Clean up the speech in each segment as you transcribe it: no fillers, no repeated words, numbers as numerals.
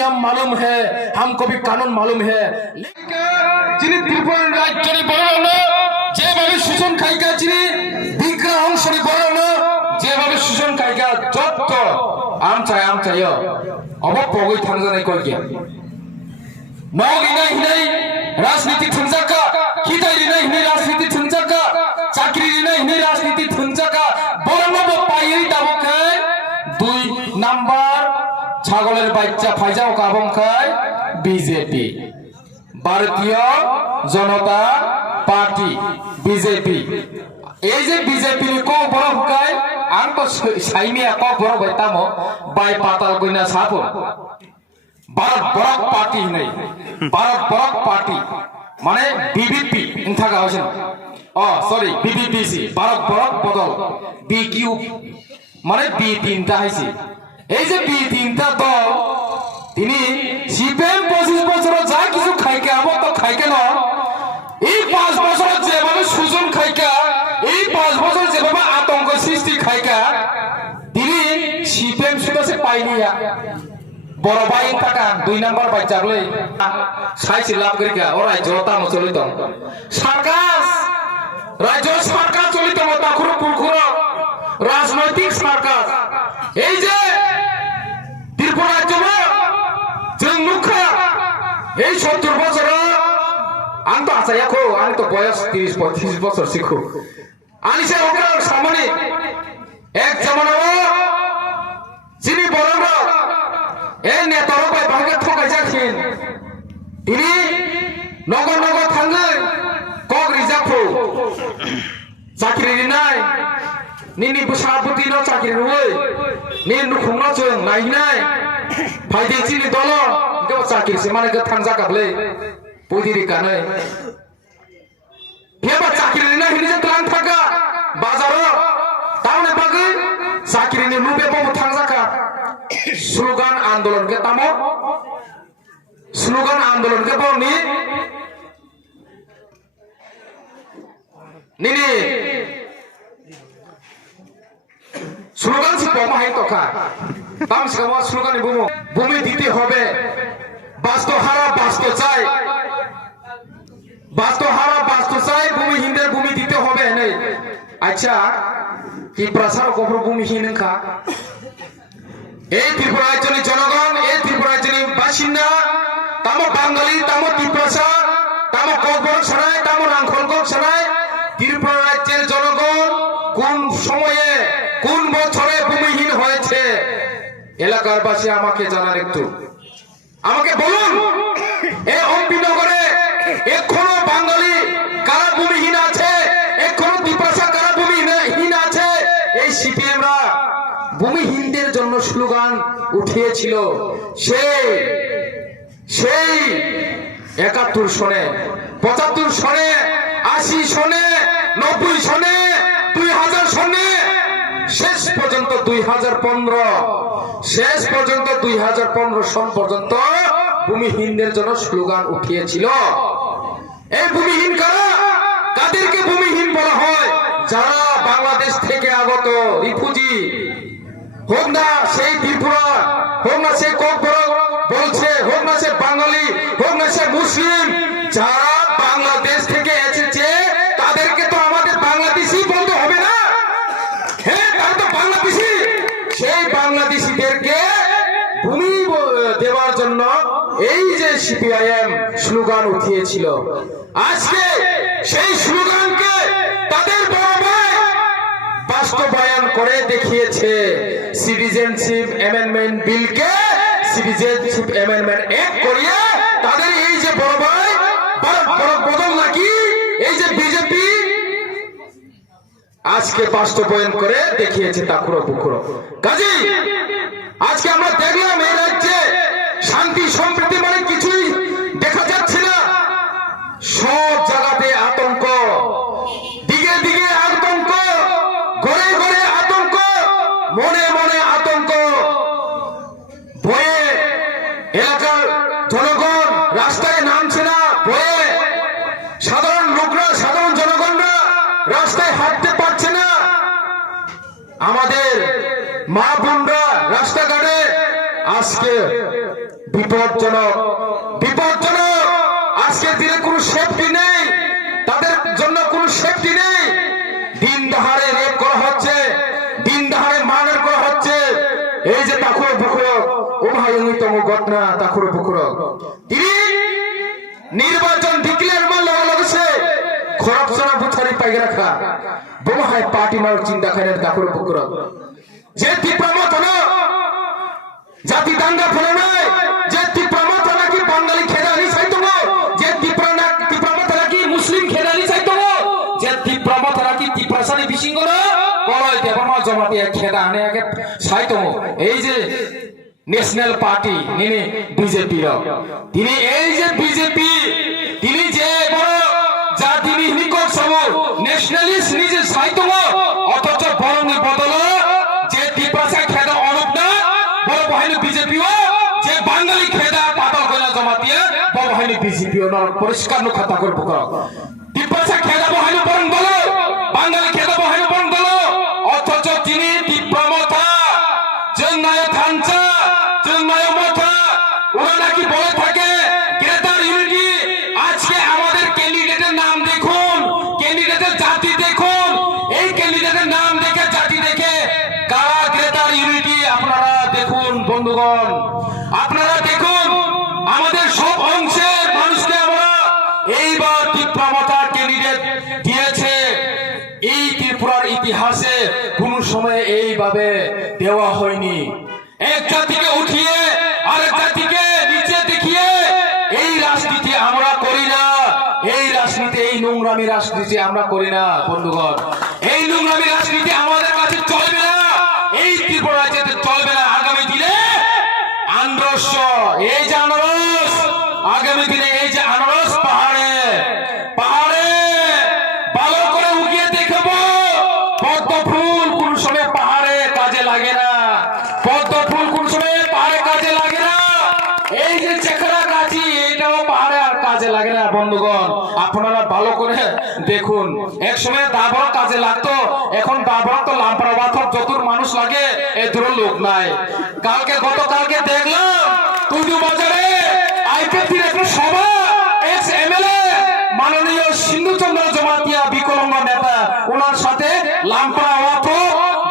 नियम मालूम है, हमको भी कानून मालूम है। যিনি ত্রিপুরা রাজ্যের বড় যেভাবে শোষণ খাইকা যিনি বিগ্রহ অংশনি বড় যেভাবে শোষণ খাইকা যত আমচাই অবপগৈ থাংজানাय কইগে নগিনাय हिनाय राजनीति थुंजाका खिदाय लिनाय हिनाय राजनीति थुंजाका चाकरी लिनाय हिनाय राजनीति थुंजाका बरनबो पायै दाबखाय 2 नाम्बार ছাগলের বাচ্চা ফাইজাও কাবমখায় বিজেপি ভারতীয় জনতা পার্টি বিজেপি এই যে বিজেপি কো বড় হুকায় আং তো সাইমিয়া কো বড় বাইতামো বাই পাতাল কইনা সাপো ভারত বড় পার্টি নাই ভারত বড় পার্টি মানে বিবিপি ইনথাকা হইছে সরি বিবিপিসি ভারত বড় বদল বিকিউ মানে বি তিনটা হইছে এই যে বি তিনটা দল তিনি সিপিএম 25 বছর যা কিছু খাইকে আবার তো খাইকে না এই 5 বছর যেভাবে সুজন খাইকা এই 5 বছর যেভাবে আতঙ্ক সৃষ্টি খাইকা তিনি সিপিএম সুদাসে পাইনিয়া বড় ভাই টাকা 2 নাম্বার বাচ্চা বলে সাইছে লাভ করিকা ও রাজ্য তাম চলিত সরকার রাজ্য সরকার চলিত মতাখুর পুরখুর রাজনৈতিক সরকার এই যে ত্রিপুরা রাজ্য जों मुखा এই 70 বছর আন তো আছায়াখো আন তো বয়স 30 35 বছর শিখো আনিছে ওকর সামনে এক জামানাও যিনি বড় এই নেতার বাই ভাগে ঠকাই যাখিন তিনি নগর নগর থাঙ্গে কক রিজার্ভ চাকরি নাই নিনি সভাপতি ন চাকরি রই নি নুখুংনা जों নাইনাই ফাইদে চিনি দল কে চাকরি সে মানে কে থাং জাকাবলে পদিরি কানে হেবা চাকরি না হিনি যে প্ল্যান থাকা বাজার তাওনে বাগে চাকরি নি নুবে বম থাং জাকা স্লোগান আন্দোলন কে তামো স্লোগান আন্দোলন কে বনি নিনি স্লোগান সে বম হাই তখা তাম সিগামা স্লোগান বুমো ভূমি দিতে হবে বাস্তব হারা বাস্তব চাই ভূমি হিন্দের ভূমি দিতে হবে নাই আচ্ছা কি প্রসার কবর ভূমিহীন খা এই ত্রিপুরা রাজ্যের জনগণ এই ত্রিপুরা রাজ্যের বাসিন্দা তামো বাঙালি তামো ত্রিপুরা তামো কবর ছড়ায় তামো রাংখলগক ছড়ায় ত্রিপুরা রাজ্যের জনগণ কোন সময়ে কোন বছরে ভূমিহীন হয়েছে এলাকার বাসী আমাকে জানার একটু আমাকে বলুন এই অম্বিনগরে এখনো বাঙালি কারা ভূমিহীন আছে এখনো ত্রিপুরা কারা ভূমিহীন আছে এই সিপিএমরা ভূমিহীনদের জন্য স্লোগান উঠিয়েছিল সেই 71 সনে 75 সনে 80 সনে 90 সনে 2000 সনে শেষ পর্যন্ত 2015 সন পর্যন্ত ভূমিহীনদের জন্য স্লোগান উঠিয়েছিল এই ভূমিহীন কারা কাদেরকে ভূমিহীন বলা হয় যারা বাংলাদেশ থেকে আগত রিফিউজি হোক না সেই ত্রিপুরা হোক না সে ককবরক বলছে হোক না সে বাঙালি হোক না সে মুসলিম যারা বাংলাদেশ থেকে এসেছে তাদেরকে তো আমাদের বাংলাদেশি বলতে হবে না হ্যাঁ তারা তো বাংলাদেশি সেই বাংলাদেশিদেরকে ভূমি দেওয়ার জন্য এই যে সিপিআইএম স্লোগান উঠিয়েছিল আজকে সেই স্লোগানকে তাদের বড় ভাই বাস্তবায়ন করে দেখিয়েছে সিটিজেনশিপ অ্যামেন্ডমেন্ট বিলকে সিটিজেনশিপ অ্যামেন্ডমেন্ট অ্যাক্ট করিয়ে তাদের এই যে বড় ভাই বড় বদল নাকি এই যে বিজেপি আজকে বাস্তবায়ন করে দেখিয়েছে তাকুরো বুকুরো কাজী আজকে আমরা দেখলাম এই রাজ্যে শান্তি সম্প্রীতি মানে কিছুই দেখা যাচ্ছে না সব জায়গাতে আতঙ্ক দিকে দিকে আতঙ্ক ঘরে ঘরে আতঙ্ক মনে মনে আতঙ্ক ভয়ে এলাকার জনগণ রাস্তায় নামছে না ভয়ে সাধারণ লোকরা সাধারণ জনগণরা রাস্তায় হাঁটতে পারছে না আমাদের মা বোনরা রাস্তাঘাটে আজকে বিপজ্জনক বিপজ্জনক। আজকের দিনে কোনো সেফটি নেই, তাদের জন্য কোনো সেফটি নেই। দিন দহাড়ে রেপ করা হচ্ছে, দিন দহাড়ে মার্ডার করা হচ্ছে। এই যে তাকুর বুকুর ও ভয়ানকতম ঘটনা তাকুর বুকুর, তিনি নির্বাচন ডিক্লেয়ার মারলে লাগছে খরপশন বুথারি পাই রাখা বোমাহাই পার্টি মার চিন্তা খানের তাকুর বুকুর যে তীব্রমত হলো জাতি দাঙ্গা ফেলে নয়, যে তীব্রমত নাকি বাঙালি খেদানি চাইতো, যে তীব্রমত নাকি মুসলিম খেদানি চাইতো, যে তীব্রমত নাকি তীব্রসানি বিশিং করে কলয় দেবমা জমাটিয়া খেদা আনে আগে চাইতো। এই যে ন্যাশনাল পার্টি নিনে বিজেপি তিনি এই যে বিজেপি তিনি যে বড় জাতি নিহিক সব ন্যাশনালিস্ট নিজে চাইতো, অথচ বরং বদল যে তীব্রসা খেদা অনুপ না বড় বাহিনী বিজেপি যে বাঙালি খেদা পাতল কইলা জমাটিয়া বড় বাহিনী বিজেপি পরিষ্কার খাতা করব তীব্রসা খেদা বাহিনী বরং বলো বাঙালি খেদা বাহিনী বরং বলো। অথচ তিনি তীব্রমতা জন্মায় থানচা জন্মায় মথা ওরা নাকি বলে থাকে গ্রেটার ইউনিটি। আজকে আমাদের ক্যান্ডিডেটের নাম দেখুন, ক্যান্ডিডেটের জাতি দেখুন, এই ক্যান্ডিডেটের নাম দেখে জাতি দেখে কারা গ্রেটার ইউনিটি আপনারা দেখুন বন্ধুগণ, আপনারা দেখুন আমাদের সব অংশের মানুষকে আমরা এইবার তীব্রমতা ক্যান্ডিডেট দিয়েছে। এই ত্রিপুরার ইতিহাসে কোন সময় এইভাবে দেওয়া হয়নি। এক জাতিকে উঠিয়ে আরেক জাতিকে নিচে দেখিয়ে এই রাজনীতি আমরা করি না, এই রাজনীতি এই নোংরামি রাজনীতি আমরা করি না বন্ধুগণ। এই নোংরামি রাজনীতি আমাদের কাছে চলবে না, এই ত্রিপুরা রাজ্যে চলবে না। আগামী দিনে আনারস এই যে আনারস আগামী দিনে এই যে আনারস পাহাড়ে পাহাড়ে ভালো করে উগিয়ে দেখবো। পদ্ম ফুল কোন সময় পাহাড়ে কাজে লাগে না, পদ্ম ফুল কোন সময় পাহাড়ে কাজে লাগে না। এই যে চেকরা গাছি এইটাও পাহাড়ে আর কাজে লাগে না বন্ধুগণ, আপনারা ভালো করে দেখুন। এক সময় দাবর কাজে লাগতো, এখন দাবর তো লাম্পড়া পাথর যতুর মানুষ লাগে এ দূর লোক নাই। কালকে গতকালকে দেখলাম টুডু বাজারে আইপিএফের একটা সভা, এক্স এমএলএ মাননীয় সিন্ধুচন্দ্র জমাতিয়া বিকলঙ্গ নেতা ওনার সাথে লাম্পড়া অত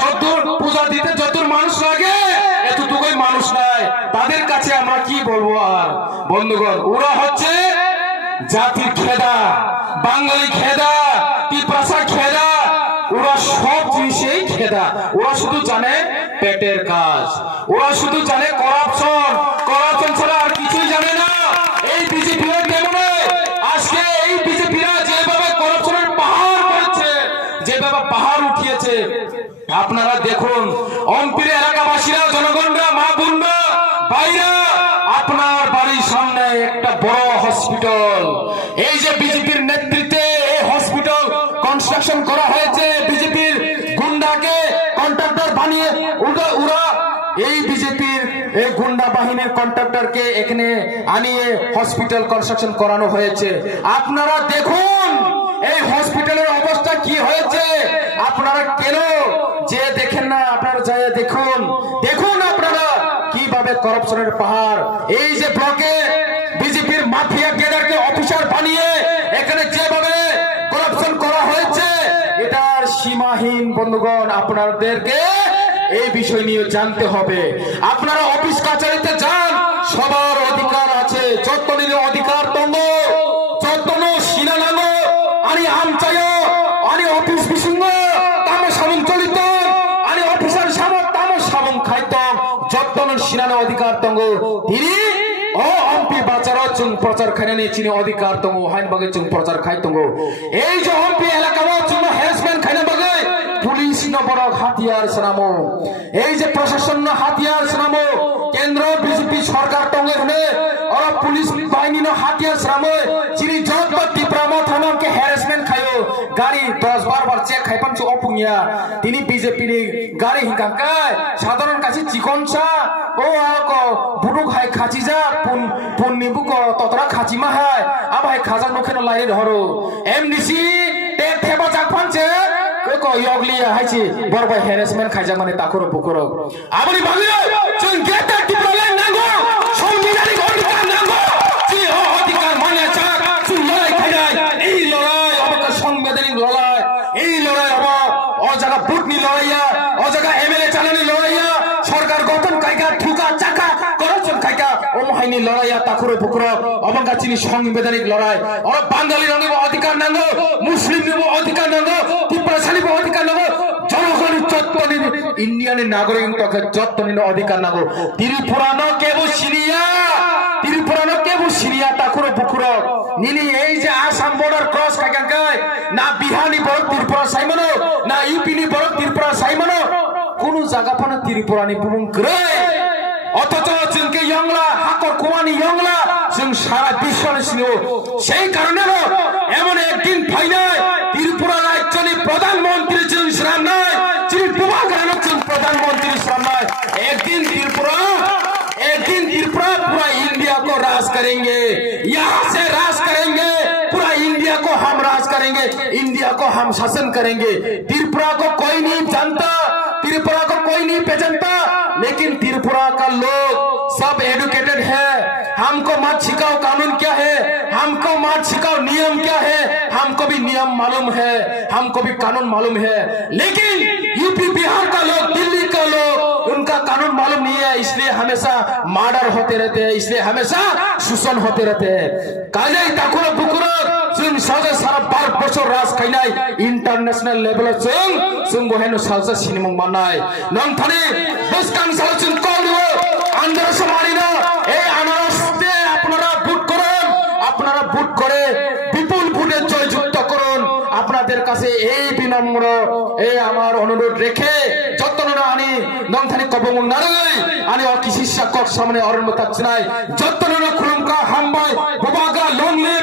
যতুর পূজা দিতে যতুর মানুষ লাগে এতটুকুই মানুষ নাই। তাদের কাছে আমরা কি বলবো আর বন্ধুগণ, ওরা হচ্ছে জাতির খেদা, বাঙালি খেদা, তীব্রসা খেদা, ওরা সব জিনিসেই খেদা। ওরা শুধু জানে পেটের কাজ, ওরা শুধু জানে করাপশন, করাপশন ছাড়া আর কিছুই জানে না। এই বিজেপি তেমন আজকে এই বিজেপিরা যেভাবে করাপশনের পাহাড় করেছে, যেভাবে পাহাড় উঠিয়েছে আপনারা দেখুন। অম্পির এলাকাবাসীরা জনগণরা মা বোনরা ভাইরা আপনার বাড়ির সামনে একটা বড় হসপিটাল, এই যে বিজেপির নেতৃত্বে এই হসপিটাল কনস্ট্রাকশন করা হয়েছে। বিজেপির গুন্ডাকে কন্ট্রাক্টর বানিয়ে ওরা এই বিজেপির এই গুন্ডা বাহিনীর কন্ট্রাক্টরকে এখানে আনিয়ে হসপিটাল কনস্ট্রাকশন করানো হয়েছে। আপনারা দেখুন এই হসপিটালের অবস্থা কি হয়েছে, আপনারা কেন যে দেখেন না? আপনারা যাই দেখুন, দেখুন আপনারা কিভাবে করাপশনের পাহাড়। এই যে ব্লকে বিজেপির মাফিয়া কেডারকে অফিসার বানিয়ে এখানে যেভাবে করাপশন করা হয়েছে এটার সীমাহীন বন্ধুগণ। আপনাদেরকে এই বিষয় নিয়ে জানতে হবে। আপনারা অফিস কাছারিতে যান, সবার অধিকার আছে, যত্নের অধিকার তঙ্গ যত্ন সিনানাঙ্গ আনি আম চাই আনি অফিস বিসঙ্গ তাম সাবন চলিত আনি অফিসার সাবন তাম সাবন খাইত যত্নের সিনানা অধিকার তঙ্গ তিনি ও অম্পি বাচার চুং প্রচার খাইনে চিনি অধিকার তঙ্গ হাইন বাগে চুং প্রচার খাই তঙ্গ। এই যে অম্পি এলাকা চুং হ্যারাসমেন্ট খাইনে বাগে পুলিশ বড় হাতিয়ার সানামো, এই যে প্রশাসন হাতিয়ার সানামো, কেন্দ্র বিজেপি সরকার তঙ্গে হলে ওরা পুলিশ বাহিনী হাতিয়ার সানামো চিনি যত তীব্রমত আমাকে হ্যারাসমেন্ট খাইও গাড়ি 10-12 বার চেক খাইপান চো অপুংয়া তিনি বিজেপি গাড়ি হিকাকায় সাধারণ কাছে চিকনসা ও আক বুটুক হাই খাচি যা পুন নিবুক ততরা খাচি মা হাই আবাই খাজা নখেন লাইরে ধরো এমডিসি তে থেবা জাকপানছে কো ইয়গলিয়া হাইছি বরবাই হ্যারাসমেন্ট খাইজা মানে তাকর বুকর আমনি বাংলা চুন গেটা টিপ্রলে নাগো সংবিধানিক চিনি লড়াইয়া তাকুরে পুকুর অবঙ্গা চিনি সাংবিধানিক লড়াই আর বাঙালি রঙে অধিকার নাঙ্গ মুসলিম নেব অধিকার নাঙ্গ ত্রিপুরাশালী অধিকার নাঙ্গ জনগণ যত্নী ইন্ডিয়ানের নাগরিক তখন যত্নীর অধিকার নাঙ্গ ত্রিপুরানো কেবল সিরিয়া তাকুরে পুকুর নিনি এই যে আসাম বর্ডার ক্রস কাকায় না বিহানি বড় ত্রিপুরা সাইমানো না ইউপিনি বড় ত্রিপুরা সাইমানো কোন জায়গা পানা ত্রিপুরানি বুবুং করে অথচ जोंके ইয়ংলা হাকর কুমানি ইয়ংলা जों সারা বিশ্বের সিনো সেই কারণে এমন একদিন ফাইনাল ত্রিপুরা রাজ্যের প্রধানমন্ত্রী जों শ্রাম নাই যিনি বুবাগ্রানের जों প্রধানমন্ত্রী শ্রাম নাই একদিন ত্রিপুরা पूरा इंडिया को राज करेंगे यहाँ से राज करेंगे पूरा इंडिया को हम राज करेंगे इंडिया को हम शासन करेंगे त्रिपुरा को कोई नहीं जानता त्रिपुरा को कोई नहीं पहचानता लेकिन त्रिपुरा का लोग सब एडुकेटेड है हमको मत सिखाओ कानून क्या है हमको मत सिखाओ नियम क्या है हमको भी नियम मालूम है हमको भी कानून मालूम है लेकिन यूपी बिहार का लोग दिल्ली का लोग उनका कानून मालूम नहीं है इसलिए हमेशा मर्डर होते रहते हैं इसलिए हमेशा शोषण होते रहते हैं काले ताकुरा बुकुरा जों सारा 12 বছর রাজ খাইনাই ইন্টারন্যাশনাল লেভেলে जों বহেনো সালসা সিনেমা মানাই নংথানি বসকাং সালচুন কলিও আন্দার সমারিনা এই আনারসতে আপনারা ভোট করে বিপুল ভোটে জয়যুক্ত করুন আপনাদের কাছে এই বিনম্র এই আমার অনুরোধ রেখে যতনরা আনি নংথানি কবং নারই আনি অকিশিষ্যা কক সামনে অরণ্য তাচ্ছনাই যতনরা খুলুমকা হামবাই বাবাগা লংলে